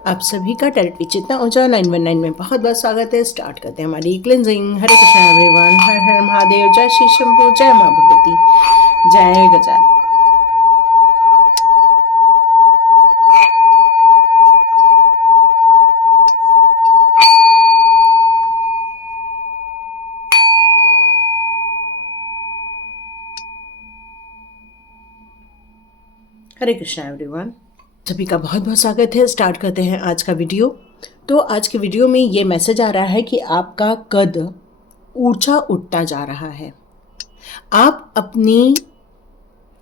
आप सभी का टैरेट विचेतना ऊर्जा 919 में बहुत बहुत स्वागत है। स्टार्ट करते हैं हमारी क्लिनजिंग। हरे कृष्णा एवरीवन, हर हर महादेव, जय श्री शंभू, जय मां भगवती, जय गजानन। हरे कृष्णा एवरीवन, सभी का बहुत बहुत स्वागत है। स्टार्ट करते हैं आज का वीडियो। तो आज के वीडियो में ये मैसेज आ रहा है कि आपका कद ऊंचा उठता जा रहा है। आप अपनी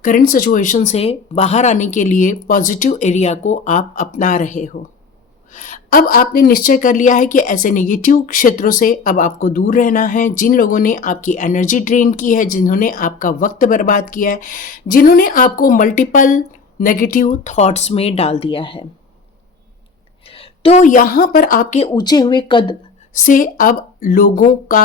करंट सिचुएशन से बाहर आने के लिए पॉजिटिव एरिया को आप अपना रहे हो। अब आपने निश्चय कर लिया है कि ऐसे नेगेटिव क्षेत्रों से अब आपको दूर रहना है। जिन लोगों ने आपकी एनर्जी ड्रेन की है, जिन्होंने आपका वक्त बर्बाद किया है, जिन्होंने आपको मल्टीपल नेगेटिव थॉट्स में डाल दिया है, तो यहां पर आपके ऊंचे हुए कद से अब लोगों का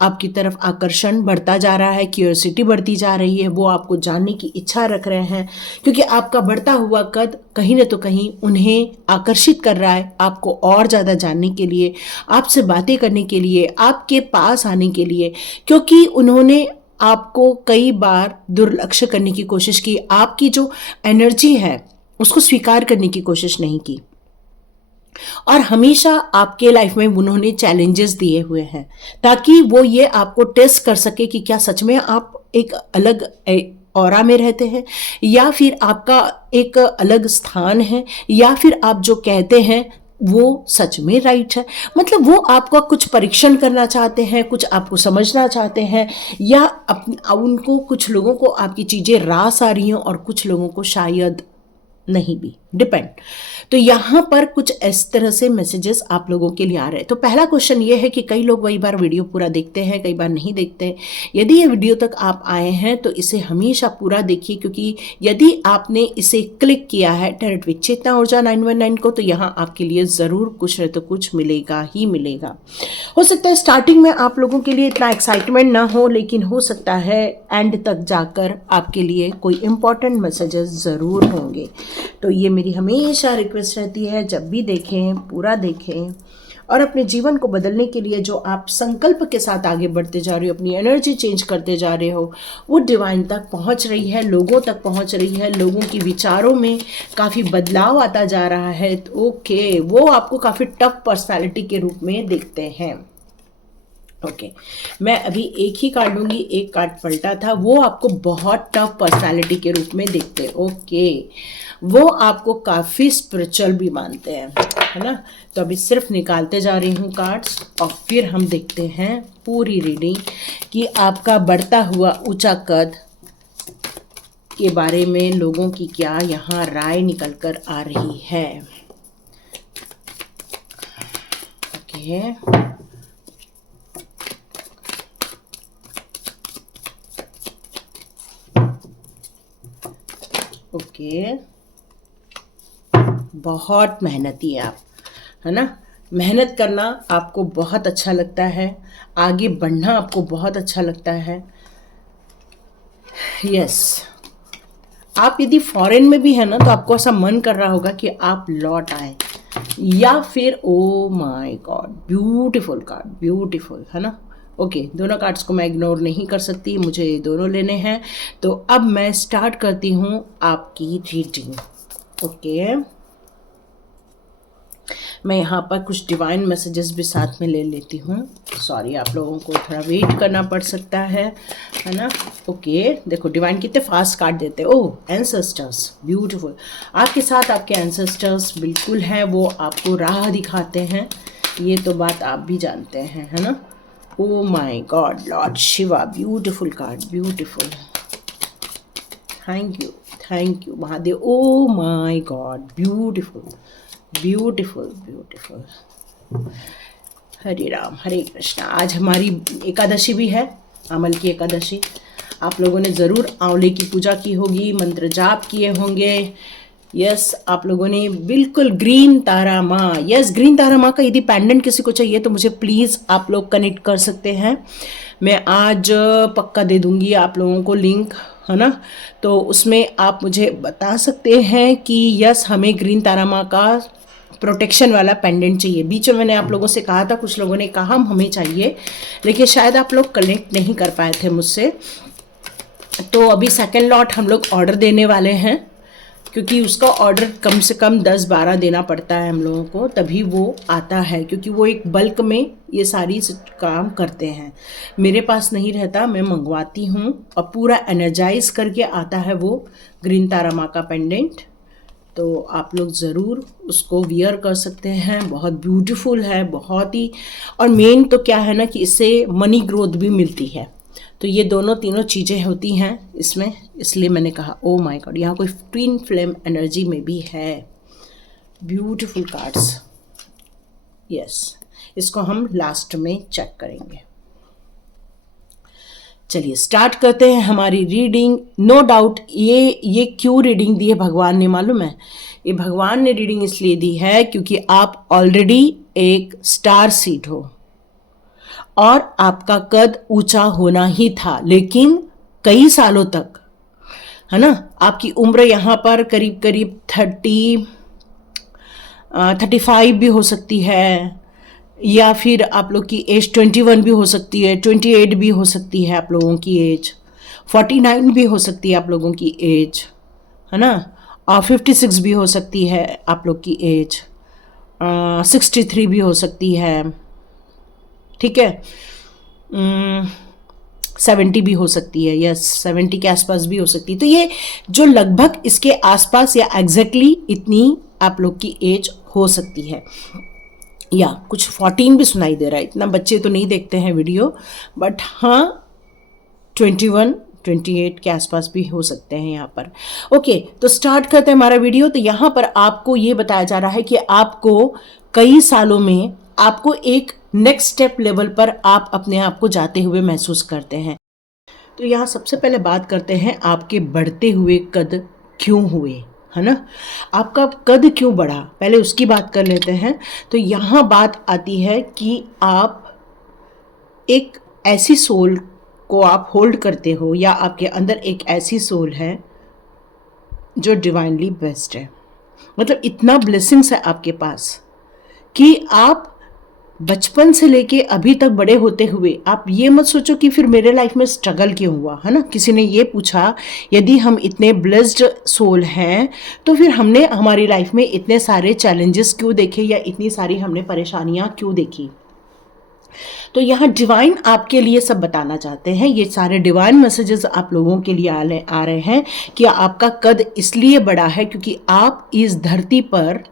आपकी तरफ आकर्षण बढ़ता जा रहा है, क्यूरियोसिटी बढ़ती जा रही है। वो आपको जानने की इच्छा रख रहे हैं क्योंकि आपका बढ़ता हुआ कद कहीं न तो कहीं उन्हें आकर्षित कर रहा है, आपको और ज़्यादा जानने के लिए, आपसे बातें करने के लिए, आपके पास आने के लिए, क्योंकि उन्होंने आपको कई बार दुर्लक्ष्य करने की कोशिश की। आपकी जो एनर्जी है उसको स्वीकार करने की कोशिश नहीं की और हमेशा आपके लाइफ में उन्होंने चैलेंजेस दिए हुए हैं ताकि वो ये आपको टेस्ट कर सके कि क्या सच में आप एक अलग ऑरा में रहते हैं या फिर आपका एक अलग स्थान है या फिर आप जो कहते हैं वो सच में राइट है। मतलब वो आपका कुछ परीक्षण करना चाहते हैं, कुछ आपको समझना चाहते हैं, या उनको कुछ लोगों को आपकी चीज़ें रास आ रही हैं और कुछ लोगों को शायद नहीं भी, डिपेंड। तो यहाँ पर कुछ इस तरह से मैसेजेस आप लोगों के लिए आ रहे हैं। तो पहला क्वेश्चन ये है कि कई लोग कई बार वीडियो पूरा देखते हैं, कई बार नहीं देखते हैं। यदि ये वीडियो तक आप आए हैं तो इसे हमेशा पूरा देखिए, क्योंकि यदि आपने इसे क्लिक किया है टैरेट विद चेतना ऊर्जा 919 को, तो यहाँ आपके लिए ज़रूर कुछ न तो कुछ मिलेगा ही मिलेगा। हो सकता है स्टार्टिंग में आप लोगों के लिए इतना एक्साइटमेंट ना हो, लेकिन हो सकता है एंड तक जाकर आपके लिए कोई इंपॉर्टेंट मैसेजेस ज़रूर होंगे। तो ये मेरी हमेशा रिक्वेस्ट रहती है, जब भी देखें पूरा देखें और अपने जीवन को बदलने के लिए जो आप संकल्प के साथ आगे बढ़ते जा रहे हो, अपनी एनर्जी चेंज करते जा रहे हो, वो डिवाइन तक पहुंच रही है, लोगों तक पहुंच रही है, लोगों की विचारों में काफ़ी बदलाव आता जा रहा है। तो ओके, वो आपको काफ़ी टफ पर्सनालिटी के रूप में देखते हैं। ओके, मैं अभी एक ही कार्ड लूँगी, एक कार्ड पलटा था, वो आपको बहुत टफ पर्सनालिटी के रूप में देखते हैं। ओके, वो आपको काफ़ी स्पिरिचुअल भी मानते हैं, है ना। तो अभी सिर्फ निकालते जा रही हूँ कार्ड्स और फिर हम देखते हैं पूरी रीडिंग कि आपका बढ़ता हुआ ऊंचा कद के बारे में लोगों की क्या यहाँ राय निकल कर आ रही है। ओके, ओके, बहुत मेहनती है आप, है ना। मेहनत करना आपको बहुत अच्छा लगता है, आगे बढ़ना आपको बहुत अच्छा लगता है। यस, आप यदि फॉरेन में भी है ना तो आपको ऐसा मन कर रहा होगा कि आप लौट आए, या फिर ओ my god, beautiful card, beautiful, है ना। ओके, दोनों कार्ड्स को मैं इग्नोर नहीं कर सकती, मुझे ये दोनों लेने हैं। तो अब मैं स्टार्ट करती हूँ आपकी रीडिंग। ओके, मैं यहाँ पर कुछ डिवाइन मैसेजेस भी साथ में ले लेती हूँ। सॉरी, आप लोगों को थोड़ा वेट करना पड़ सकता है ना। ओके, देखो डिवाइन कितने फास्ट कार्ड देते हैं। ओह, एंसेस्टर्स, ब्यूटीफुल। आपके साथ आपके एंसेस्टर्स बिल्कुल हैं, वो आपको राह दिखाते हैं, ये तो बात आप भी जानते हैं, है ना। Oh my god, lord Shiva, beautiful card, beautiful. Thank you Mahadev. Oh my god, beautiful, beautiful, beautiful. Hare Ram, Hare Krishna. आज हमारी एकादशी भी है, अमल की एकादशी। आप लोगों ने ज़रूर आंवले की पूजा की होगी, मंत्र जाप किए होंगे, यस, आप लोगों ने बिल्कुल ग्रीन तारा माँ, यस ग्रीन तारा माँ का यदि पेंडेंट किसी को चाहिए तो मुझे प्लीज़ आप लोग कनेक्ट कर सकते हैं। मैं आज पक्का दे दूंगी आप लोगों को लिंक, है ना। तो उसमें आप मुझे बता सकते हैं कि यस हमें ग्रीन तारा माँ का प्रोटेक्शन वाला पेंडेंट चाहिए। बीच में मैंने आप लोगों से कहा था, कुछ लोगों ने कहा हमें चाहिए, लेकिन शायद आप लोग कनेक्ट नहीं कर पाए थे मुझसे। तो अभी सेकेंड लॉट हम लोग ऑर्डर देने वाले हैं, क्योंकि उसका ऑर्डर कम से कम 10-12 देना पड़ता है हम लोगों को, तभी वो आता है, क्योंकि वो एक बल्क में ये सारी काम करते हैं। मेरे पास नहीं रहता, मैं मंगवाती हूँ और पूरा एनर्जाइज करके आता है वो ग्रीन तारा माँ का पेंडेंट। तो आप लोग ज़रूर उसको वियर कर सकते हैं, बहुत ब्यूटीफुल है, बहुत ही। और मेन तो क्या है ना कि इससे मनी ग्रोथ भी मिलती है। तो ये दोनों तीनों चीज़ें होती हैं इसमें, इसलिए मैंने कहा ओ माय गॉड, यहाँ कोई ट्विन फ्लेम एनर्जी में भी है। Beautiful cards, yes. इसको हम लास्ट में चेक करेंगे। चलिए स्टार्ट करते हैं हमारी रीडिंग। नो डाउट ये क्यों रीडिंग दी है भगवान ने मालूम है? ये भगवान ने रीडिंग इसलिए दी है क्योंकि आप ऑलरेडी एक स्टार सीड हो और आपका कद ऊंचा होना ही था, लेकिन कई सालों तक, है ना। आपकी उम्र यहाँ पर करीब करीब 35 भी हो सकती है, या फिर आप लोग की एज 21 भी हो सकती है, 28 भी हो सकती है आप लोगों की एज, 49 भी हो सकती है आप लोगों की एज, है ना। और 56 भी हो सकती है आप लोग की एज, 63 भी हो सकती है, ठीक है। 70 भी हो सकती है, यस 70 के आसपास भी हो सकती है। तो ये जो लगभग इसके आसपास या एग्जैक्टली इतनी आप लोग की एज हो सकती है, या कुछ 14 भी सुनाई दे रहा है। इतना बच्चे तो नहीं देखते हैं वीडियो, बट हाँ 21 28 के आसपास भी हो सकते हैं यहाँ पर। ओके, तो स्टार्ट करते हैं हमारा वीडियो। तो यहाँ पर आपको ये बताया जा रहा है कि आपको कई सालों में आपको एक नेक्स्ट स्टेप लेवल पर आप अपने आप को जाते हुए महसूस करते हैं। तो यहाँ सबसे पहले बात करते हैं आपके बढ़ते हुए कद क्यों हुए, है ना। आपका कद क्यों बढ़ा, पहले उसकी बात कर लेते हैं। तो यहाँ बात आती है कि आप एक ऐसी सोल को आप होल्ड करते हो, या आपके अंदर एक ऐसी सोल है जो डिवाइनली बेस्ट है। मतलब इतना ब्लेसिंग्स है आपके पास कि आप बचपन से लेके अभी तक बड़े होते हुए आप ये मत सोचो कि फिर मेरे लाइफ में स्ट्रगल क्यों हुआ, है ना। किसी ने ये पूछा, यदि हम इतने ब्लेस्ड सोल हैं तो फिर हमने हमारी लाइफ में इतने सारे चैलेंजेस क्यों देखे, या इतनी सारी हमने परेशानियां क्यों देखी। तो यहाँ डिवाइन आपके लिए सब बताना चाहते हैं। ये सारे डिवाइन मैसेजेस आप लोगों के लिए आ रहे हैं कि आपका कद इसलिए बड़ा है क्योंकि आप इस धरती पर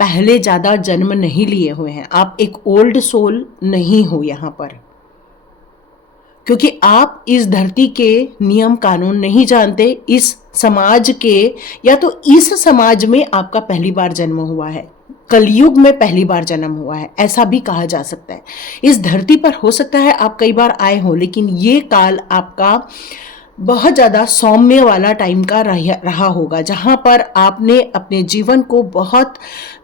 पहले ज़्यादा जन्म नहीं लिए हुए हैं। आप एक ओल्ड सोल नहीं हो यहाँ पर, क्योंकि आप इस धरती के नियम कानून नहीं जानते, इस समाज के, या तो इस समाज में आपका पहली बार जन्म हुआ है, कलयुग में पहली बार जन्म हुआ है, ऐसा भी कहा जा सकता है। इस धरती पर हो सकता है आप कई बार आए हो, लेकिन ये काल आपका बहुत ज़्यादा सौम्य वाला टाइम का रहा होगा, जहाँ पर आपने अपने जीवन को बहुत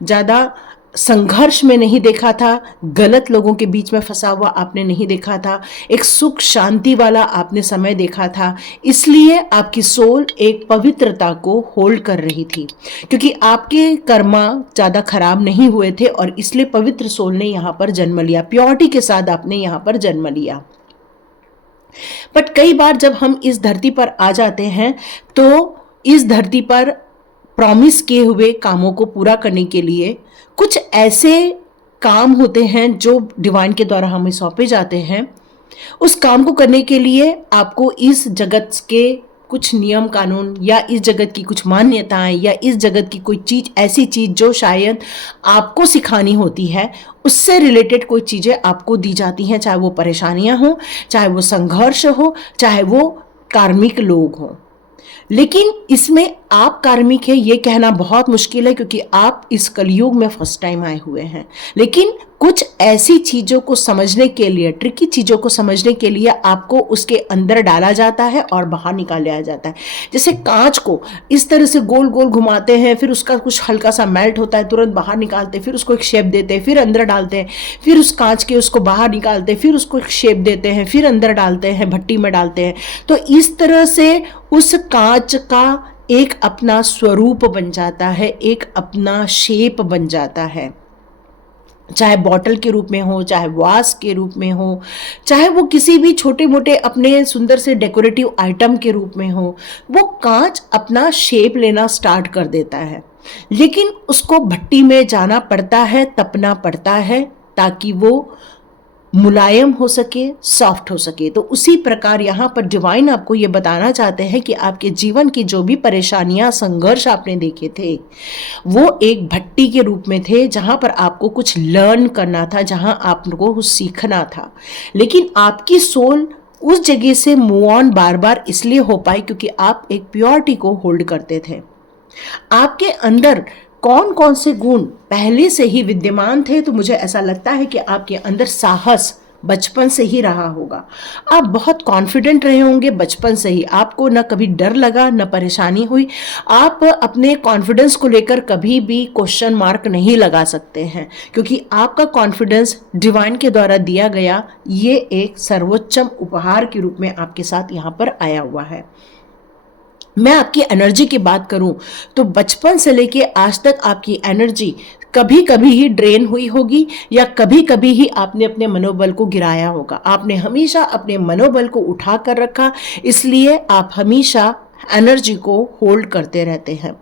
ज़्यादा संघर्ष में नहीं देखा था, गलत लोगों के बीच में फंसा हुआ आपने नहीं देखा था, एक सुख शांति वाला आपने समय देखा था। इसलिए आपकी सोल एक पवित्रता को होल्ड कर रही थी, क्योंकि आपके कर्मा ज़्यादा खराब नहीं हुए थे, और इसलिए पवित्र सोल ने यहाँ पर जन्म लिया, प्योरिटी के साथ आपने यहाँ पर जन्म लिया। बट कई बार जब हम इस धरती पर आ जाते हैं तो इस धरती पर प्रॉमिस किए हुए कामों को पूरा करने के लिए कुछ ऐसे काम होते हैं जो डिवाइन के द्वारा हमें सौंपे जाते हैं। उस काम को करने के लिए आपको इस जगत के कुछ नियम कानून, या इस जगत की कुछ मान्यताएं, या इस जगत की कोई चीज़, ऐसी चीज़ जो शायद आपको सिखानी होती है, उससे रिलेटेड कोई चीज़ें आपको दी जाती हैं, चाहे वो परेशानियां हो, चाहे वो संघर्ष हो, चाहे वो कार्मिक लोग हों। लेकिन इसमें आप कार्मिक है ये कहना बहुत मुश्किल है, क्योंकि आप इस कलयुग में फर्स्ट टाइम आए हुए हैं। लेकिन कुछ ऐसी चीज़ों को समझने के लिए, ट्रिकी चीज़ों को समझने के लिए आपको उसके अंदर डाला जाता है और बाहर निकाला जाता है। जैसे कांच को इस तरह से गोल गोल घुमाते हैं, फिर उसका कुछ हल्का सा मेल्ट होता है, तुरंत बाहर निकालते हैं, फिर उसको एक शेप देते हैं, फिर अंदर डालते हैं, फिर उस कांच के उसको बाहर निकालते हैं, फिर उसको एक शेप देते हैं, फिर अंदर डालते हैं, भट्टी में डालते हैं। तो इस तरह से उस कांच का एक अपना स्वरूप बन जाता है, एक अपना शेप बन जाता है, चाहे बॉटल के रूप में हो, चाहे वास के रूप में हो, चाहे वो किसी भी छोटे मोटे अपने सुंदर से डेकोरेटिव आइटम के रूप में हो। वो कांच अपना शेप लेना स्टार्ट कर देता है, लेकिन उसको भट्टी में जाना पड़ता है, तपना पड़ता है, ताकि वो मुलायम हो सके, सॉफ्ट हो सके। तो उसी प्रकार यहाँ पर डिवाइन आपको ये बताना चाहते हैं कि आपके जीवन की जो भी परेशानियां, संघर्ष आपने देखे थे, वो एक भट्टी के रूप में थे, जहाँ पर आपको कुछ लर्न करना था, जहाँ आपको कुछ सीखना था। लेकिन आपकी सोल उस जगह से मूव ऑन बार बार इसलिए हो पाई क्योंकि आप एक प्योरिटी को होल्ड करते थे। आपके अंदर कौन कौन से गुण पहले से ही विद्यमान थे, तो मुझे ऐसा लगता है कि आपके अंदर साहस बचपन से ही रहा होगा। आप बहुत कॉन्फिडेंट रहे होंगे बचपन से ही, आपको न कभी डर लगा, न परेशानी हुई। आप अपने कॉन्फिडेंस को लेकर कभी भी क्वेश्चन मार्क नहीं लगा सकते हैं, क्योंकि आपका कॉन्फिडेंस डिवाइन के द्वारा दिया गया ये एक सर्वोच्चम उपहार के रूप में आपके साथ यहाँ पर आया हुआ है। मैं आपकी एनर्जी की बात करूं तो बचपन से लेके आज तक आपकी एनर्जी कभी कभी ही ड्रेन हुई होगी, या कभी कभी ही आपने अपने मनोबल को गिराया होगा। आपने हमेशा अपने मनोबल को उठा कर रखा, इसलिए आप हमेशा एनर्जी को होल्ड करते रहते हैं।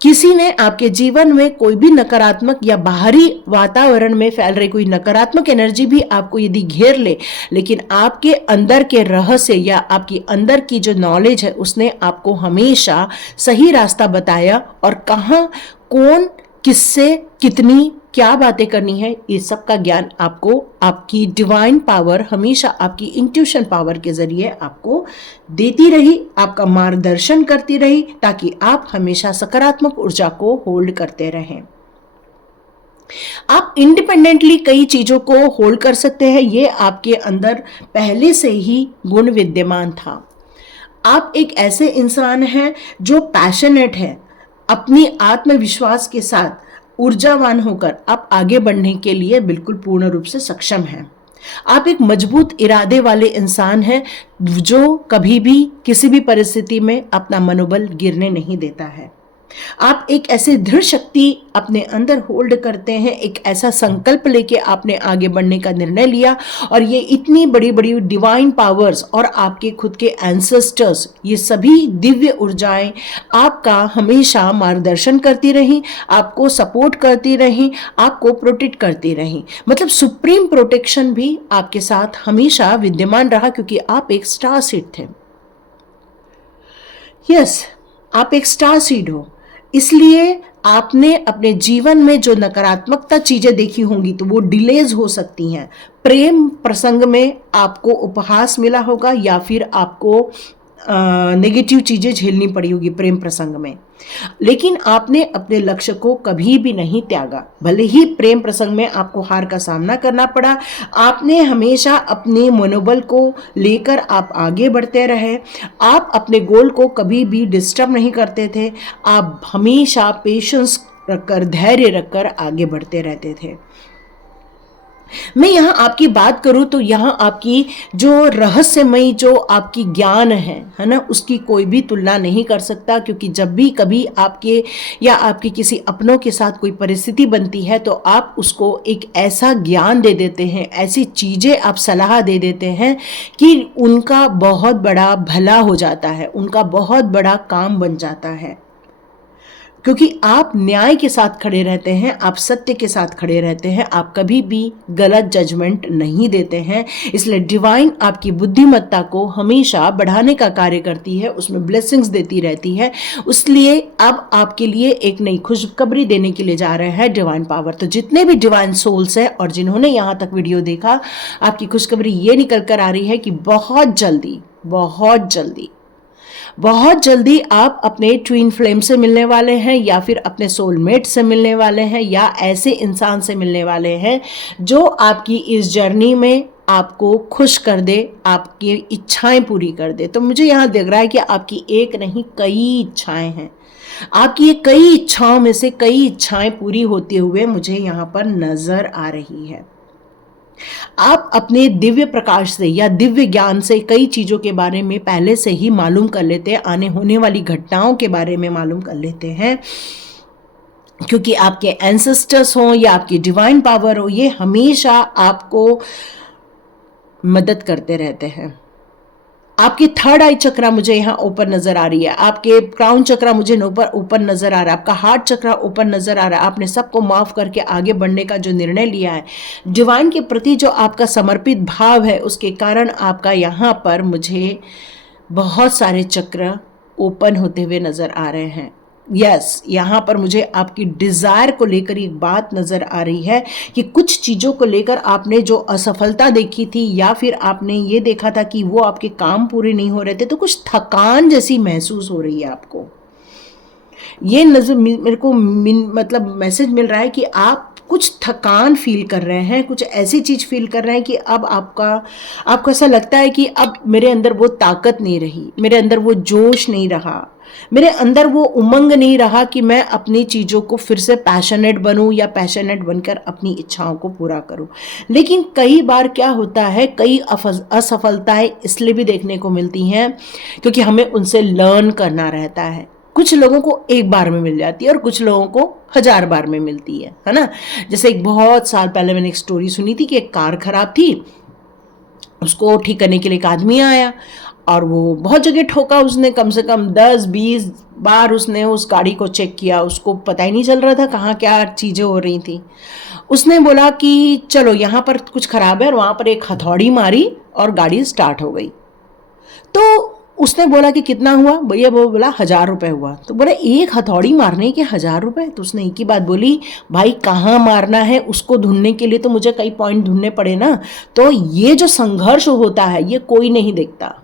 किसी ने आपके जीवन में कोई भी नकारात्मक या बाहरी वातावरण में फैल रही कोई नकारात्मक एनर्जी भी आपको यदि घेर ले, लेकिन आपके अंदर के रहस्य या आपकी अंदर की जो नॉलेज है उसने आपको हमेशा सही रास्ता बताया, और कहाँ कौन किससे कितनी क्या बातें करनी है, ये सब का ज्ञान आपको आपकी डिवाइन पावर हमेशा आपकी इंट्यूशन पावर के जरिए आपको देती रही, आपका मार्गदर्शन करती रही, ताकि आप हमेशा सकारात्मक ऊर्जा को होल्ड करते रहें। आप इंडिपेंडेंटली कई चीजों को होल्ड कर सकते हैं, ये आपके अंदर पहले से ही गुण विद्यमान था। आप एक ऐसे इंसान हैं जो पैशनेट है, अपनी आत्मविश्वास के साथ ऊर्जावान होकर आप आगे बढ़ने के लिए बिल्कुल पूर्ण रूप से सक्षम हैं। आप एक मजबूत इरादे वाले इंसान हैं जो कभी भी किसी भी परिस्थिति में अपना मनोबल गिरने नहीं देता है। आप एक ऐसे दृढ़ शक्ति अपने अंदर होल्ड करते हैं, एक ऐसा संकल्प लेके आपने आगे बढ़ने का निर्णय लिया, और ये इतनी बड़ी बड़ी डिवाइन पावर्स और आपके खुद के एंसेस्टर्स, ये सभी दिव्य ऊर्जाएं आपका हमेशा मार्गदर्शन करती रहीं, आपको सपोर्ट करती रहीं, आपको प्रोटेक्ट करती रहीं। मतलब सुप्रीम प्रोटेक्शन भी आपके साथ हमेशा विद्यमान रहा, क्योंकि आप एक स्टार सीड थे। यस, आप एक स्टार सीड हो, इसलिए आपने अपने जीवन में जो नकारात्मकता चीजें देखी होंगी तो वो डिलेज हो सकती हैं। प्रेम प्रसंग में आपको उपहास मिला होगा, या फिर आपको नेगेटिव चीजें झेलनी पड़ी होगी प्रेम प्रसंग में, लेकिन आपने अपने लक्ष्य को कभी भी नहीं त्यागा। भले ही प्रेम प्रसंग में आपको हार का सामना करना पड़ा, आपने हमेशा अपने मनोबल को लेकर आप आगे बढ़ते रहे। आप अपने गोल को कभी भी डिस्टर्ब नहीं करते थे, आप हमेशा पेशेंस रखकर, धैर्य रखकर आगे बढ़ते रहते थे। मैं यहाँ आपकी बात करूँ तो यहाँ आपकी जो रहस्यमयी जो आपकी ज्ञान है ना, उसकी कोई भी तुलना नहीं कर सकता, क्योंकि जब भी कभी आपके या आपके किसी अपनों के साथ कोई परिस्थिति बनती है तो आप उसको एक ऐसा ज्ञान दे देते हैं, ऐसी चीज़ें आप सलाह दे देते हैं कि उनका बहुत बड़ा भला हो जाता है, उनका बहुत बड़ा काम बन जाता है, क्योंकि आप न्याय के साथ खड़े रहते हैं, आप सत्य के साथ खड़े रहते हैं, आप कभी भी गलत जजमेंट नहीं देते हैं। इसलिए डिवाइन आपकी बुद्धिमत्ता को हमेशा बढ़ाने का कार्य करती है, उसमें ब्लेसिंग्स देती रहती है। इसलिए अब आपके लिए एक नई खुशखबरी देने के लिए जा रहे हैं डिवाइन पावर। तो जितने भी डिवाइन सोल्स हैं और जिन्होंने यहाँ तक वीडियो देखा, आपकी खुशखबरी ये निकल कर आ रही है कि बहुत जल्दी बहुत जल्दी आप अपने ट्विन फ्लेम से मिलने वाले हैं, या फिर अपने सोलमेट से मिलने वाले हैं, या ऐसे इंसान से मिलने वाले हैं जो आपकी इस जर्नी में आपको खुश कर दे, आपकी इच्छाएं पूरी कर दे। तो मुझे यहाँ दिख रहा है कि आपकी एक नहीं कई इच्छाएं हैं। आपकी ये कई इच्छाओं में से कई इच्छाएं पूरी होते हुए मुझे यहाँ पर नजर आ रही है। आप अपने दिव्य प्रकाश से या दिव्य ज्ञान से कई चीज़ों के बारे में पहले से ही मालूम कर लेते हैं, आने होने वाली घटनाओं के बारे में मालूम कर लेते हैं, क्योंकि आपके एंसेस्टर्स हों या आपकी डिवाइन पावर हो, ये हमेशा आपको मदद करते रहते हैं। आपकी थर्ड आई चक्रा मुझे यहाँ ऊपर नजर आ रही है, आपके क्राउन चक्रा मुझे ऊपर नजर आ रहा है, आपका हार्ट चक्रा ऊपर नजर आ रहा है। आपने सबको माफ करके आगे बढ़ने का जो निर्णय लिया है, डिवाइन के प्रति जो आपका समर्पित भाव है, उसके कारण आपका यहाँ पर मुझे बहुत सारे चक्र ओपन होते हुए नजर आ रहे हैं। यस, यहाँ पर मुझे आपकी डिज़ायर को लेकर एक बात नज़र आ रही है कि कुछ चीज़ों को लेकर आपने जो असफलता देखी थी, या फिर आपने ये देखा था कि वो आपके काम पूरे नहीं हो रहे थे, तो कुछ थकान जैसी महसूस हो रही है आपको। ये नज़र मेरे को मतलब मैसेज मिल रहा है कि आप कुछ थकान फील कर रहे हैं, कुछ ऐसी चीज़ फील कर रहे हैं कि अब आपको ऐसा लगता है कि अब मेरे अंदर वो ताकत नहीं रही, मेरे अंदर वो जोश नहीं रहा, मेरे अंदर वो उमंग नहीं रहा कि मैं अपनी चीज़ों को फिर से पैशनेट बनूं या पैशनेट बनकर अपनी इच्छाओं को पूरा करूं। लेकिन कई बार क्या होता है, कई असफलताएं इसलिए भी देखने को मिलती हैं क्योंकि हमें उनसे लर्न करना रहता है। कुछ लोगों को एक बार में मिल जाती है और कुछ लोगों को 1000 बार में मिलती है ना। जैसे एक बहुत साल पहले मैंने एक स्टोरी सुनी थी कि एक कार खराब थी, उसको ठीक करने के लिए एक आदमी आया और वो बहुत जगह ठोका उसने, कम से कम 10-20 बार उसने उस गाड़ी को चेक किया, उसको पता ही नहीं चल रहा था कहाँ क्या चीज़ें हो रही थी। उसने बोला कि चलो यहाँ पर कुछ खराब है, और वहाँ पर एक हथौड़ी मारी और गाड़ी स्टार्ट हो गई। तो उसने बोला कि कितना हुआ भैया, वो बोला 1000 रुपये हुआ। तो बोला एक हथौड़ी मारने के 1000 रुपये? तो उसने एक ही बात बोली, भाई कहाँ मारना है उसको ढूंढने के लिए तो मुझे कई पॉइंट ढूंढने पड़े ना। तो ये जो संघर्ष होता है ये कोई नहीं देखता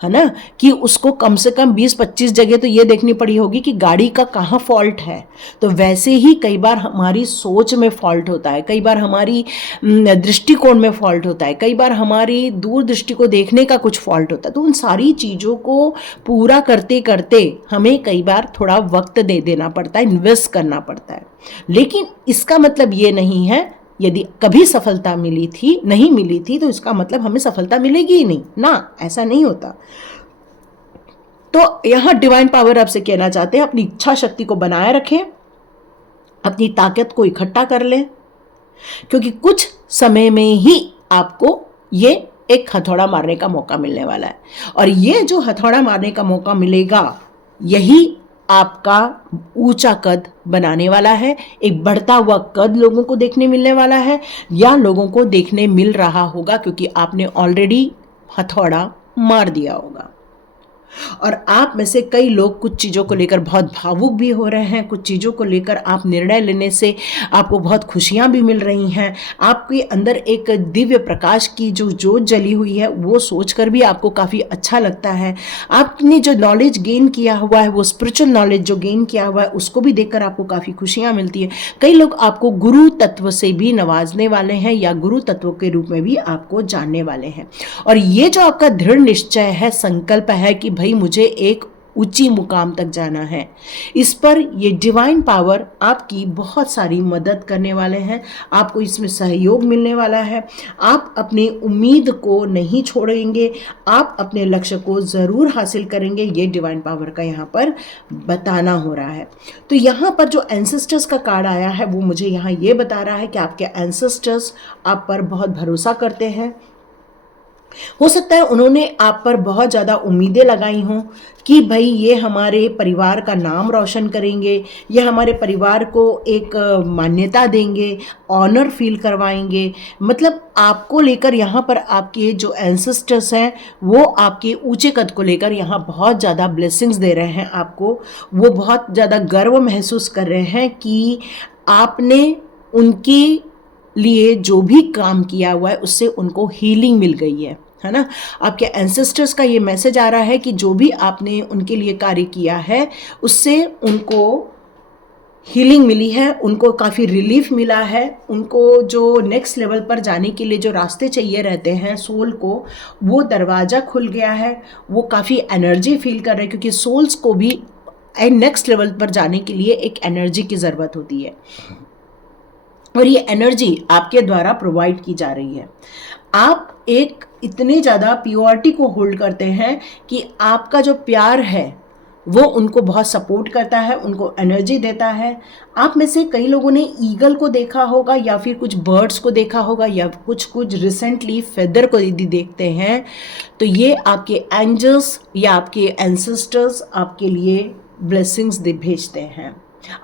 है ना, कि उसको कम से कम 20-25 जगह तो ये देखनी पड़ी होगी कि गाड़ी का कहाँ फॉल्ट है। तो वैसे ही कई बार हमारी सोच में फॉल्ट होता है, कई बार हमारी दृष्टिकोण में फॉल्ट होता है, कई बार हमारी दूरदृष्टि को देखने का कुछ फॉल्ट होता है। तो उन सारी चीज़ों को पूरा करते करते हमें कई बार थोड़ा वक्त दे देना पड़ता है, इन्वेस्ट करना पड़ता है। लेकिन इसका मतलब ये नहीं है यदि कभी सफलता नहीं मिली थी तो इसका मतलब हमें सफलता मिलेगी ही नहीं ना, ऐसा नहीं होता। तो यहां डिवाइन पावर आपसे कहना चाहते हैं, अपनी इच्छा शक्ति को बनाए रखें, अपनी ताकत को इकट्ठा कर लें, क्योंकि कुछ समय में ही आपको ये एक हथौड़ा मारने का मौका मिलने वाला है। और ये जो हथौड़ा मारने का मौका मिलेगा, यही आपका ऊंचा कद बनाने वाला है। एक बढ़ता हुआ कद लोगों को देखने मिलने वाला है, या लोगों को देखने मिल रहा होगा, क्योंकि आपने ऑलरेडी हथौड़ा मार दिया होगा। और आप में से कई लोग कुछ चीज़ों को लेकर बहुत भावुक भी हो रहे हैं, कुछ चीज़ों को लेकर आप निर्णय लेने से आपको बहुत खुशियां भी मिल रही हैं। आपके अंदर एक दिव्य प्रकाश की जो जोत जली हुई है वो सोचकर भी आपको काफ़ी अच्छा लगता है। आपने जो नॉलेज गेन किया हुआ है, वो स्पिरिचुअल नॉलेज जो गेन किया हुआ है, उसको भी देखकर आपको काफ़ी खुशियाँ मिलती है। कई लोग आपको गुरु तत्व से भी नवाजने वाले हैं, या गुरु तत्व के रूप में भी आपको जानने वाले हैं। और ये जो आपका दृढ़ निश्चय है, संकल्प है कि भाई मुझे एक ऊंची मुकाम तक जाना है, इस पर ये डिवाइन पावर आपकी बहुत सारी मदद करने वाले हैं। आपको इसमें सहयोग मिलने वाला है। आप अपनी उम्मीद को नहीं छोड़ेंगे, आप अपने लक्ष्य को ज़रूर हासिल करेंगे। ये डिवाइन पावर का यहाँ पर बताना हो रहा है। तो यहाँ पर जो एंसेस्टर्स का कार्ड आया है वो मुझे यहाँ ये बता रहा है कि आपके एंसेस्टर्स आप पर बहुत भरोसा करते हैं। हो सकता है उन्होंने आप पर बहुत ज़्यादा उम्मीदें लगाई हों कि भाई ये हमारे परिवार का नाम रोशन करेंगे, ये हमारे परिवार को एक मान्यता देंगे, ऑनर फील करवाएंगे। मतलब आपको लेकर यहाँ पर आपके जो एंसेस्टर्स हैं वो आपके ऊंचे कद को लेकर यहाँ बहुत ज़्यादा ब्लेसिंग्स दे रहे हैं आपको। वो बहुत ज़्यादा गर्व महसूस कर रहे हैं कि आपने उनके लिए जो भी काम किया हुआ है उससे उनको हीलिंग मिल गई है। है ना। आपके एंसेस्टर्स का ये मैसेज आ रहा है कि जो भी आपने उनके लिए कार्य किया है उससे उनको हीलिंग मिली है, उनको काफ़ी रिलीफ मिला है, उनको जो नेक्स्ट लेवल पर जाने के लिए जो रास्ते चाहिए रहते हैं सोल को, वो दरवाज़ा खुल गया है। वो काफ़ी एनर्जी फील कर रहे हैं, क्योंकि सोल्स को भी नेक्स्ट लेवल पर जाने के लिए एक एनर्जी की ज़रूरत होती है, और ये एनर्जी आपके द्वारा प्रोवाइड की जा रही है। आप एक इतने ज़्यादा प्योरिटी को होल्ड करते हैं कि आपका जो प्यार है वो उनको बहुत सपोर्ट करता है, उनको एनर्जी देता है। आप में से कई लोगों ने ईगल को देखा होगा, या फिर कुछ बर्ड्स को देखा होगा, या कुछ रिसेंटली फेदर को यदि देखते हैं तो ये आपके एंजल्स या आपके एंसेस्टर्स आपके लिए ब्लेसिंग्स भेजते हैं।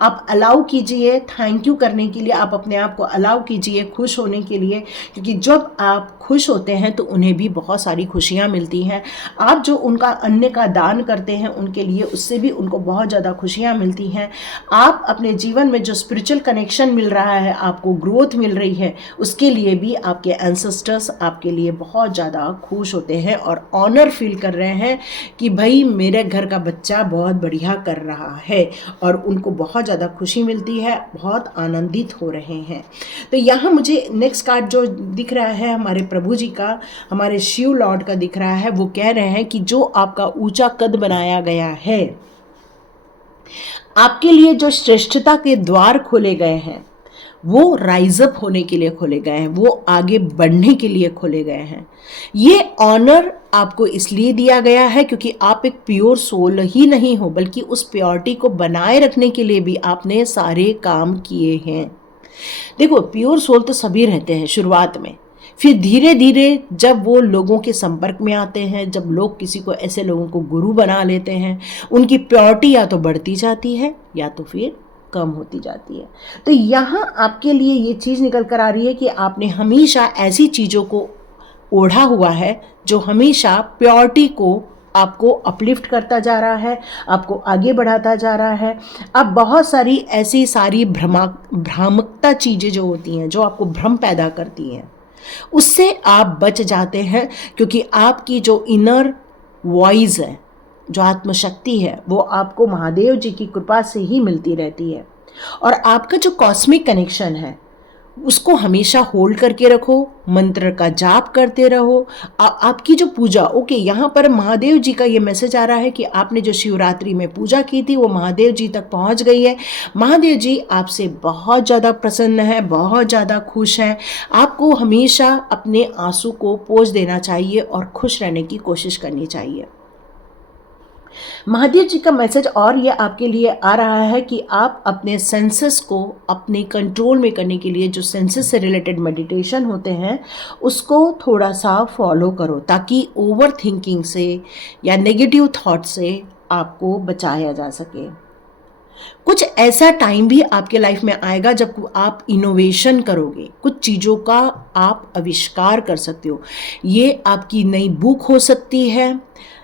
आप अलाउ कीजिए, थैंक यू करने के लिए, आप अपने आप को अलाउ कीजिए खुश होने के लिए, क्योंकि जब आप खुश होते हैं तो उन्हें भी बहुत सारी खुशियाँ मिलती हैं। आप जो उनका अन्न का दान करते हैं उनके लिए, उससे भी उनको बहुत ज़्यादा खुशियाँ मिलती हैं। आप अपने जीवन में जो स्पिरिचुअल कनेक्शन मिल रहा है, आपको ग्रोथ मिल रही है, उसके लिए भी आपके एंसेस्टर्स आपके लिए बहुत ज़्यादा खुश होते हैं और ऑनर फील कर रहे हैं कि भाई मेरे घर का बच्चा बहुत बढ़िया कर रहा है, और उनको बहुत ज़्यादा खुशी मिलती है, बहुत आनंदित हो रहे हैं। तो यहाँ मुझे नेक्स्ट कार्ड जो दिख रहा है हमारे प्रभु जी का, हमारे शिव लॉर्ड का दिख रहा है। वो कह रहे हैं कि जो आपका ऊंचा कद बनाया गया है, आपके लिए जो श्रेष्ठता के द्वार खोले गए हैं, वो राइज अप होने के लिए खोले गए हैं, वो आगे बढ़ने के लिए खोले गए हैं। ये ऑनर आपको इसलिए दिया गया है क्योंकि आप एक प्योर सोल ही नहीं हो, बल्कि उस प्योरिटी को बनाए रखने के लिए भी आपने सारे काम किए हैं। देखो, प्योर सोल तो सभी रहते हैं शुरुआत में, फिर धीरे धीरे जब वो लोगों के संपर्क में आते हैं, जब लोग किसी को, ऐसे लोगों को गुरु बना लेते हैं, उनकी प्योरिटी या तो बढ़ती जाती है या तो फिर कम होती जाती है। तो यहाँ आपके लिए ये चीज़ निकल कर आ रही है कि आपने हमेशा ऐसी चीज़ों को ओढ़ा हुआ है जो हमेशा प्योरिटी को आपको अपलिफ्ट करता जा रहा है, आपको आगे बढ़ाता जा रहा है। अब बहुत सारी ऐसी सारी भ्रामकता चीज़ें जो होती हैं, जो आपको भ्रम पैदा करती हैं, उससे आप बच जाते हैं, क्योंकि आपकी जो इनर वॉइस है, जो आत्मशक्ति है, वो आपको महादेव जी की कृपा से ही मिलती रहती है। और आपका जो कॉस्मिक कनेक्शन है उसको हमेशा होल्ड करके रखो, मंत्र का जाप करते रहो। आपकी जो पूजा, ओके, यहाँ पर महादेव जी का ये मैसेज आ रहा है कि आपने जो शिवरात्रि में पूजा की थी वो महादेव जी तक पहुँच गई है। महादेव जी आपसे बहुत ज़्यादा प्रसन्न है, बहुत ज़्यादा खुश हैं। आपको हमेशा अपने आंसू को पोंछ देना चाहिए और खुश रहने की कोशिश करनी चाहिए। महादेव जी का मैसेज और ये आपके लिए आ रहा है कि आप अपने सेंसेस को अपने कंट्रोल में करने के लिए, जो सेंसेस से रिलेटेड मेडिटेशन होते हैं, उसको थोड़ा सा फॉलो करो, ताकि ओवर थिंकिंग से या नेगेटिव थॉट से आपको बचाया जा सके। कुछ ऐसा टाइम भी आपके लाइफ में आएगा जब आप इनोवेशन करोगे, कुछ चीज़ों का आप आविष्कार कर सकते हो। ये आपकी नई बुक हो सकती है,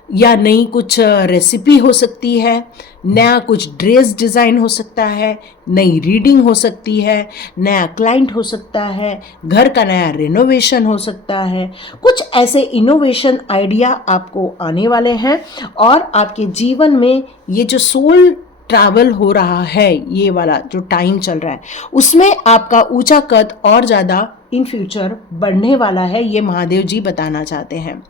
या नई कुछ रेसिपी हो सकती है, नया कुछ ड्रेस डिज़ाइन हो सकता है, नई रीडिंग हो सकती है, नया क्लाइंट हो सकता है, घर का नया रिनोवेशन हो सकता है। कुछ ऐसे इनोवेशन आइडिया आपको आने वाले हैं, और आपके जीवन में ये जो सोल ट्रैवल हो रहा है, ये वाला जो टाइम चल रहा है, उसमें आपका ऊंचा कद और ज़्यादा इन फ्यूचर बढ़ने वाला है, ये महादेव जी बताना चाहते हैं।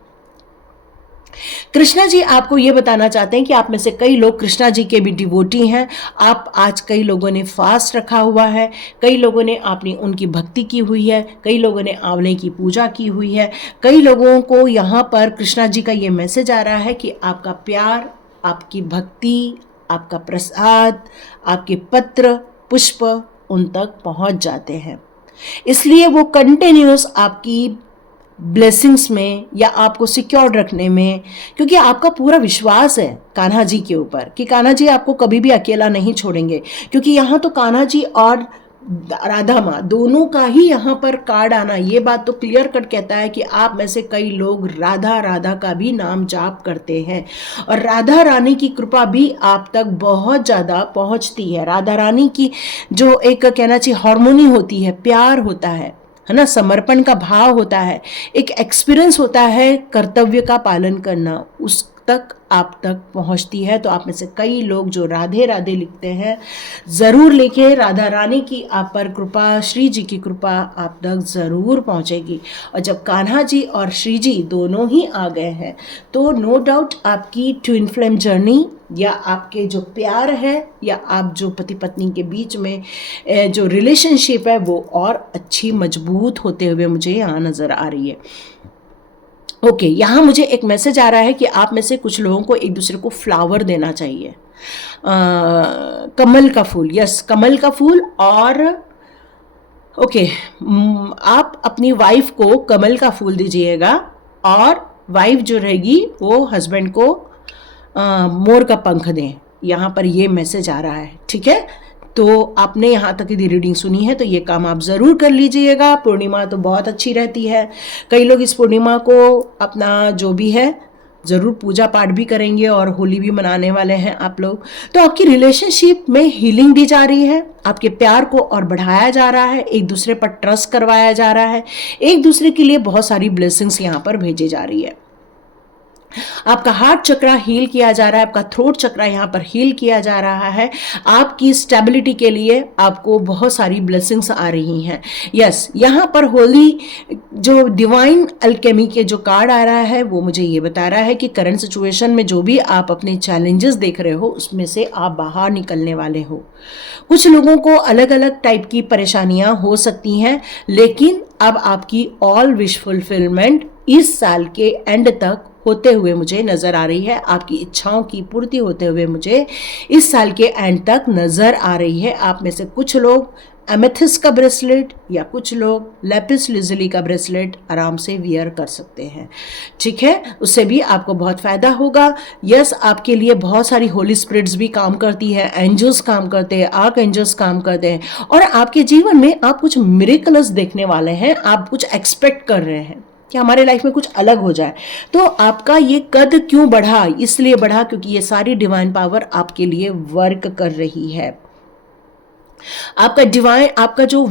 कृष्णा जी आपको ये बताना चाहते हैं कि आप में से कई लोग कृष्णा जी के भी डिवोटी हैं। आप आज, कई लोगों ने फास्ट रखा हुआ है, कई लोगों ने आपने उनकी भक्ति की हुई है, कई लोगों ने आंवले की पूजा की हुई है। कई लोगों को यहाँ पर कृष्णा जी का ये मैसेज आ रहा है कि आपका प्यार, आपकी भक्ति, आपका प्रसाद, आपके पत्र पुष्प उन तक पहुँच जाते हैं, इसलिए वो कंटिन्यूस आपकी ब्लेसिंग्स में या आपको सिक्योर रखने में, क्योंकि आपका पूरा विश्वास है कान्हा जी के ऊपर कि कान्हा जी आपको कभी भी अकेला नहीं छोड़ेंगे। क्योंकि यहाँ तो कान्हा जी और राधा माँ दोनों का ही यहाँ पर कार्ड आना, ये बात तो क्लियर कट कहता है कि आप में से कई लोग राधा राधा का भी नाम जाप करते हैं, और राधा रानी की कृपा भी आप तक बहुत ज़्यादा पहुँचती है। राधा रानी की जो एक कहना चाहिए हार्मोनी होती है, प्यार होता है है ना, समर्पण का भाव होता है, एक एक्सपीरियंस होता है कर्तव्य का पालन करना, उस तक आप तक पहुंचती है। तो आप में से कई लोग जो राधे राधे लिखते हैं, ज़रूर लिखे, राधा रानी की आप पर कृपा, श्री जी की कृपा आप तक ज़रूर पहुंचेगी। और जब कान्हा जी और श्री जी दोनों ही आ गए हैं तो नो डाउट आपकी ट्विन फ्लेम जर्नी या आपके जो प्यार है या आप जो पति पत्नी के बीच में जो रिलेशनशिप है वो और अच्छी मजबूत होते हुए मुझे यहाँ नज़र आ रही है। ओके, यहाँ मुझे एक मैसेज आ रहा है कि आप में से कुछ लोगों को एक दूसरे को फ्लावर देना चाहिए, कमल का फूल, यस कमल का फूल। और ओके, आप अपनी वाइफ को कमल का फूल दीजिएगा और वाइफ जो रहेगी वो हस्बैंड को मोर का पंख दें। यहाँ पर ये मैसेज आ रहा है, ठीक है। तो आपने यहाँ तक यदि रीडिंग सुनी है तो ये काम आप ज़रूर कर लीजिएगा। पूर्णिमा तो बहुत अच्छी रहती है, कई लोग इस पूर्णिमा को अपना जो भी है ज़रूर पूजा पाठ भी करेंगे और होली भी मनाने वाले हैं आप लोग। तो आपकी रिलेशनशिप में हीलिंग दी जा रही है, आपके प्यार को और बढ़ाया जा रहा है, एक दूसरे पर ट्रस्ट करवाया जा रहा है, एक दूसरे के लिए बहुत सारी ब्लेसिंग्स यहाँ पर भेजी जा रही है। आपका हार्ट चक्रा हील किया जा रहा है, आपका थ्रोट चक्रा यहाँ पर हील किया जा रहा है। आपकी स्टेबिलिटी के लिए आपको बहुत सारी ब्लेसिंग्स आ रही हैं। यस, यहाँ पर होली जो डिवाइन अल्केमी के जो कार्ड आ रहा है वो मुझे ये बता रहा है कि करंट सिचुएशन में जो भी आप अपने चैलेंजेस देख रहे हो उसमें से आप बाहर निकलने वाले हो। कुछ लोगों को अलग अलग टाइप की परेशानियां हो सकती हैं, लेकिन अब आपकी ऑल विश फुलफिलमेंट इस साल के एंड तक होते हुए मुझे नज़र आ रही है। आपकी इच्छाओं की पूर्ति होते हुए मुझे इस साल के एंड तक नज़र आ रही है। आप में से कुछ लोग एमेथिस्ट का ब्रेसलेट या कुछ लोग लैपिस लिजुली का ब्रेसलेट आराम से वियर कर सकते हैं, ठीक है। उससे भी आपको बहुत फ़ायदा होगा। यस, आपके लिए बहुत सारी होली स्पिरिट्स भी काम करती है, एंजल्स काम करते हैं, आर्क एंजल्स काम करते हैं और आपके जीवन में आप कुछ मिरेकल्स देखने वाले हैं। आप कुछ एक्सपेक्ट कर रहे हैं कि हमारे लाइफ में कुछ अलग हो जाए। तो आपका ये कद क्यों बढ़ा? इसलिए बढ़ा क्योंकि ये सारी डिवाइन पावर आपके लिए वर्क कर रही है। आपका जो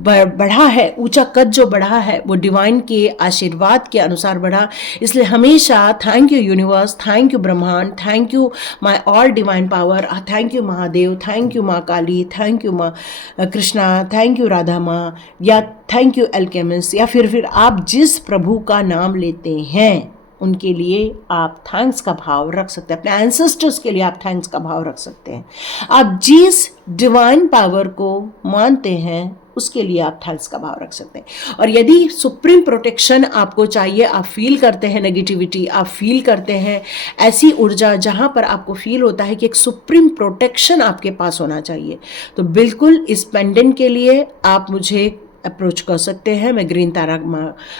बढ़ा है, ऊंचा कद जो बढ़ा है वो डिवाइन के आशीर्वाद के अनुसार बढ़ा। इसलिए हमेशा thank you universe, thank you ब्रह्मांड, thank you my all divine power, thank you Mahadev, thank you माँ काली, थैंक यू माँ कृष्णा, थैंक यू राधा माँ, या थैंक यू एल्केमिस्ट, या फिर आप जिस प्रभु का नाम लेते हैं उनके लिए आप थैंक्स का भाव रख सकते हैं। अपने एंसेस्टर्स के लिए आप थैंक्स का भाव रख सकते हैं। आप जिस डिवाइन पावर को मानते हैं उसके लिए आप थैंक्स का भाव रख सकते हैं। और यदि सुप्रीम प्रोटेक्शन आपको चाहिए, आप फील करते हैं नेगेटिविटी, आप फील करते हैं ऐसी ऊर्जा जहां पर आपको फील होता है कि एक सुप्रीम प्रोटेक्शन आपके पास होना चाहिए, तो बिल्कुल इस पेंडेंट के लिए आप मुझे अप्रोच कर सकते हैं। मैं ग्रीन तारा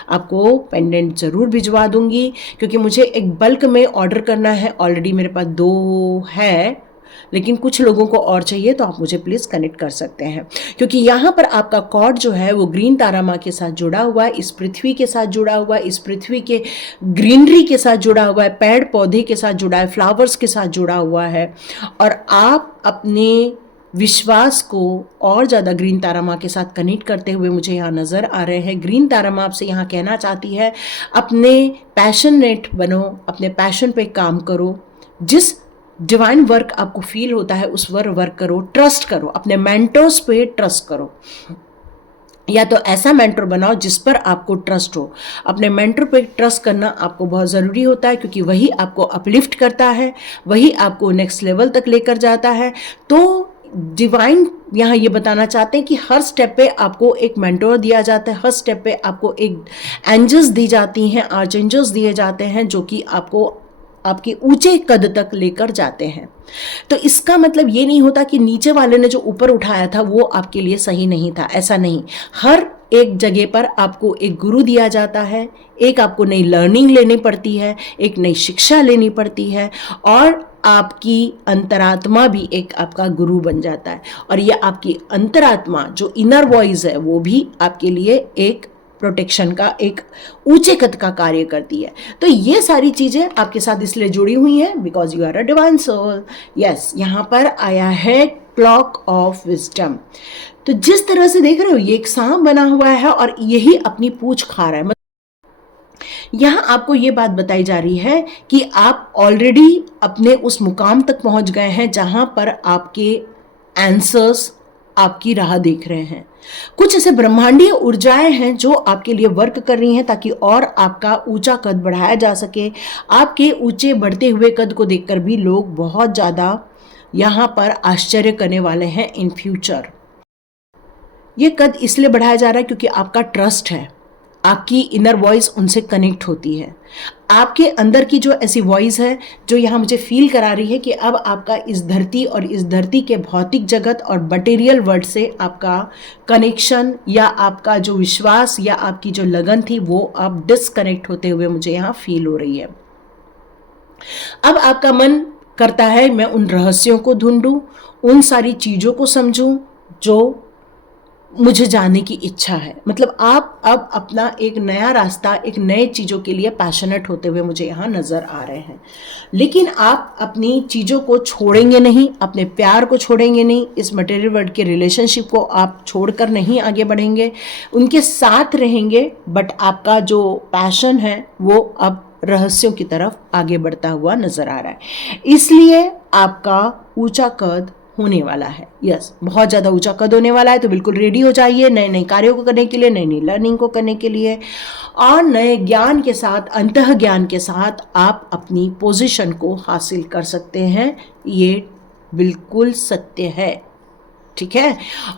आपको पेंडेंट ज़रूर भिजवा दूंगी, क्योंकि मुझे एक बल्क में ऑर्डर करना है। ऑलरेडी मेरे पास 2 है, लेकिन कुछ लोगों को और चाहिए, तो आप मुझे प्लीज़ कनेक्ट कर सकते हैं। क्योंकि यहाँ पर आपका कॉर्ड जो है वो ग्रीन तारा माँ के साथ जुड़ा हुआ है, इस पृथ्वी के साथ जुड़ा हुआ है, इस पृथ्वी के ग्रीनरी के साथ जुड़ा हुआ है, पेड़ पौधे के साथ जुड़ा है, फ्लावर्स के साथ जुड़ा हुआ है। और आप अपने विश्वास को और ज़्यादा ग्रीन तारा माँ के साथ कनेक्ट करते हुए मुझे यहाँ नज़र आ रहे हैं। ग्रीन तारा माँ आपसे यहाँ कहना चाहती है, अपने पैशनेट बनो, अपने पैशन पे काम करो, जिस डिवाइन वर्क आपको फील होता है उस वर्क करो, ट्रस्ट करो, अपने मेंटर्स पे ट्रस्ट करो, या तो ऐसा मेंटर बनाओ जिस पर आपको ट्रस्ट हो। अपने मेंटर पे ट्रस्ट करना आपको बहुत ज़रूरी होता है, क्योंकि वही आपको अपलिफ्ट करता है, वही आपको नेक्स्ट लेवल तक लेकर जाता है। तो डिवाइन यहाँ ये बताना चाहते हैं कि हर स्टेप पे आपको एक मेंटोर दिया जाता है, हर स्टेप पे आपको एक एंजल्स दी जाती हैं, आर्च एंजल्स दिए जाते हैं, जो कि आपको आपके ऊंचे कद तक लेकर जाते हैं। तो इसका मतलब ये नहीं होता कि नीचे वाले ने जो ऊपर उठाया था वो आपके लिए सही नहीं था, ऐसा नहीं। हर एक जगह पर आपको एक गुरु दिया जाता है, एक आपको नई लर्निंग लेनी पड़ती है, एक नई शिक्षा लेनी पड़ती है, और आपकी अंतरात्मा भी एक आपका गुरु बन जाता है। और ये आपकी अंतरात्मा जो इनर वॉइस है वो भी आपके लिए एक प्रोटेक्शन का, एक ऊंचे कद का कार्य करती है। तो ये सारी चीज़ें आपके साथ इसलिए जुड़ी हुई हैं because you are a divine soul. Yes, यहाँ पर आया है क्लॉक ऑफ विजडम। तो जिस तरह से देख रहे हो ये एक सांप बना हुआ है और यही अपनी पूंछ खा रहा है। यहां आपको ये बात बताई जा रही है कि आप ऑलरेडी अपने उस मुकाम तक पहुंच गए हैं जहां पर आपके आंसर्स आपकी राह देख रहे हैं। कुछ ऐसे ब्रह्मांडीय ऊर्जाएं हैं जो आपके लिए वर्क कर रही हैं ताकि और आपका ऊंचा कद बढ़ाया जा सके। आपके ऊंचे बढ़ते हुए कद को देखकर भी लोग बहुत ज़्यादा यहाँ पर आश्चर्य करने वाले हैं इन फ्यूचर। ये कद इसलिए बढ़ाया जा रहा है क्योंकि आपका ट्रस्ट है, आपकी इनर वॉइस उनसे कनेक्ट होती है। आपके अंदर की जो ऐसी वॉइस है जो यहाँ मुझे फील करा रही है कि अब आपका इस धरती और इस धरती के भौतिक जगत और मटेरियल वर्ल्ड से आपका कनेक्शन या आपका जो विश्वास या आपकी जो लगन थी वो अब डिस्कनेक्ट होते हुए मुझे यहाँ फील हो रही है। अब आपका मन करता है मैं उन रहस्यों को ढूंढूं, उन सारी चीज़ों को समझूं जो मुझे जानने की इच्छा है। मतलब आप अब अपना एक नया रास्ता, एक नए चीज़ों के लिए पैशनेट होते हुए मुझे यहाँ नज़र आ रहे हैं। लेकिन आप अपनी चीज़ों को छोड़ेंगे नहीं, अपने प्यार को छोड़ेंगे नहीं, इस मटेरियल वर्ल्ड के रिलेशनशिप को आप छोड़कर नहीं आगे बढ़ेंगे, उनके साथ रहेंगे। बट आपका जो पैशन है वो अब रहस्यों की तरफ आगे बढ़ता हुआ नज़र आ रहा है। इसलिए आपका ऊंचा कद होने वाला है। यस, बहुत ज़्यादा ऊंचा कद होने वाला है। तो बिल्कुल रेडी हो जाइए नए नए कार्यों को करने के लिए, नई नई लर्निंग को करने के लिए, और नए ज्ञान के साथ, अंतः ज्ञान के साथ आप अपनी पोजीशन को हासिल कर सकते हैं। ये बिल्कुल सत्य है, ठीक है।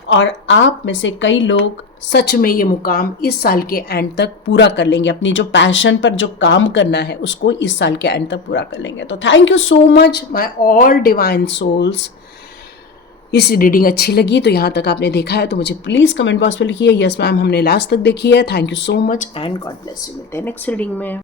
और आप में से कई लोग सच में ये मुकाम इस साल के एंड तक पूरा कर लेंगे। अपनी जो पैशन पर जो काम करना है उसको इस साल के एंड तक पूरा कर लेंगे। तो thank you so much my all divine souls. इस रीडिंग अच्छी लगी तो यहाँ तक आपने देखा है तो मुझे प्लीज़ कमेंट बॉक्स पर लिखिए यस मैम हमने लास्ट तक देखी है। Thank you so much and God bless you. मिलते हैं नेक्स्ट रीडिंग में।